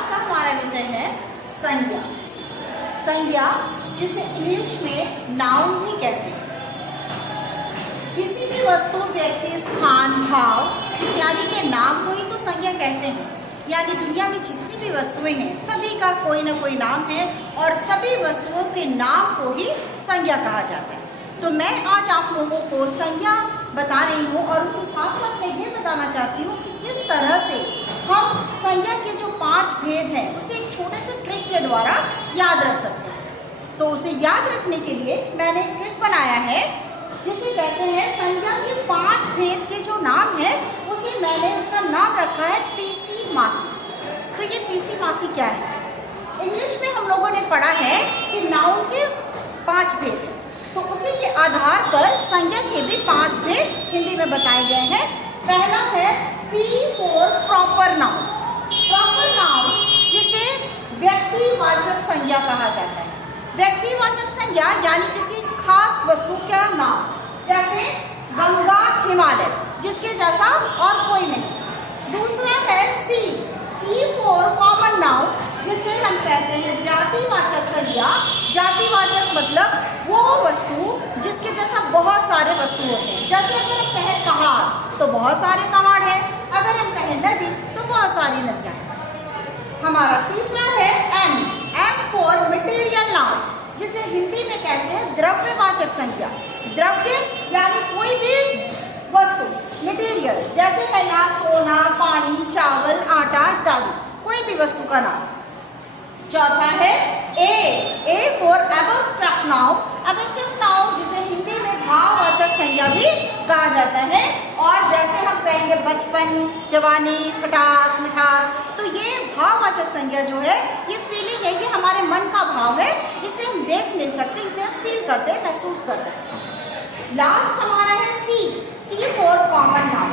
आज का हमारा विषय है संज्ञा। संज्ञा जिसे इंग्लिश में नाउन भी कहते हैं। किसी भी वस्तु, व्यक्ति, स्थान, भाव इत्यादि के नाम को ही तो संज्ञा कहते हैं। यानी दुनिया में जितनी भी वस्तुएं हैं सभी का कोई ना कोई नाम है और सभी वस्तुओं के नाम को ही संज्ञा कहा जाता है। तो मैं आज आप लोगों को संज्ञा बता रही हूँ और उसके साथ साथ मैं ये बताना चाहती हूँ कि किस तरह से हम संज्ञा के जो 5 भेद हैं उसे एक छोटे से ट्रिक के द्वारा याद रख सकते हैं। तो उसे याद रखने के लिए मैंने एक ट्रिक बनाया है जिसे कहते हैं संज्ञा के 5 भेद के जो नाम है उसे मैंने उसका नाम रखा है पीसी मासी। तो ये पीसी मासी क्या है? इंग्लिश में हम लोगों ने पढ़ा है कि नाउन के 5 भेद, तो उसी के आधार पर संज्ञा के भी 5 भेद हिंदी में बताए गए हैं। पहला है P for proper noun. Proper noun जिसे व्यक्तिवाचक संज्ञा कहा जाता है। व्यक्तिवाचक संज्ञा यानी किसी खास वस्तु का नाम, जैसे गंगा, हिमालय, जिसके जैसा और कोई नहीं। दूसरा है C for कॉमन नाउन जिसे हम कहते हैं जातिवाचक संज्ञा। जातिवाचक मतलब वो वस्तु जिसके जैसा बहुत सारे वस्तु होते हैं। जैसे अगर हम कहें पहाड़ तो बहुत सारे पहाड़ हैं, अगर हम कहें नदी तो बहुत सारी नदियाँ हैं। हमारा तीसरा है M फॉर मटेरियल नाउन जिसे हिंदी में कहते हैं द्रव्यवाचक संज्ञा। द्रव्य यानी कोई भी वस्तु, मटेरियल, जैसे है यहाँ सोना, पानी, चावल, आटा इत्यादि, कोई भी वस्तु का नाम। चौथा है A for abstract noun. Abstract noun जिसे हिंदी में भाववाचक संज्ञा भी कहा जाता है। और जैसे हम कहेंगे बचपन, जवानी, खटास, मिठास, तो ये भाववाचक संज्ञा जो है ये फीलिंग है, ये हमारे मन का भाव है। इसे हम देख नहीं सकते, इसे हम फील करते हैं, महसूस कर सकते हैं। लास्ट हमारा है C for common noun,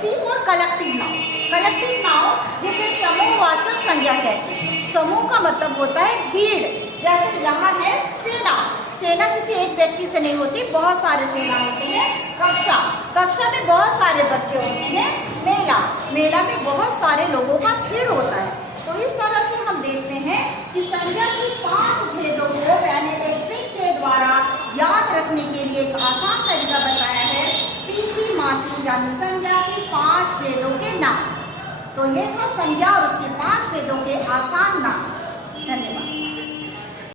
C for collective noun. Collective noun जिसे समूहवाचक संज्ञा कहते हैं। समूह का मतलब होता है भीड़। जैसे यहाँ है सेना। सेना किसी एक व्यक्ति से नहीं होती, बहुत सारे सेना होते हैं। कक्षा में बहुत सारे बच्चे होते हैं। मेला में बहुत सारे लोगों का भीड़ होता है। तो इस तरह से हम देखते हैं कि संज्ञा की 5 भेदों को मैंने एक ट्रिक के द्वारा याद रखने के लिए एक आसान तरीका बताया है, पीसी मासी, यानी संज्ञा के 5 भेदों के नाम। तो ये था संज्ञा और उसके 5 भेदों के आसान नाम। धन्यवाद।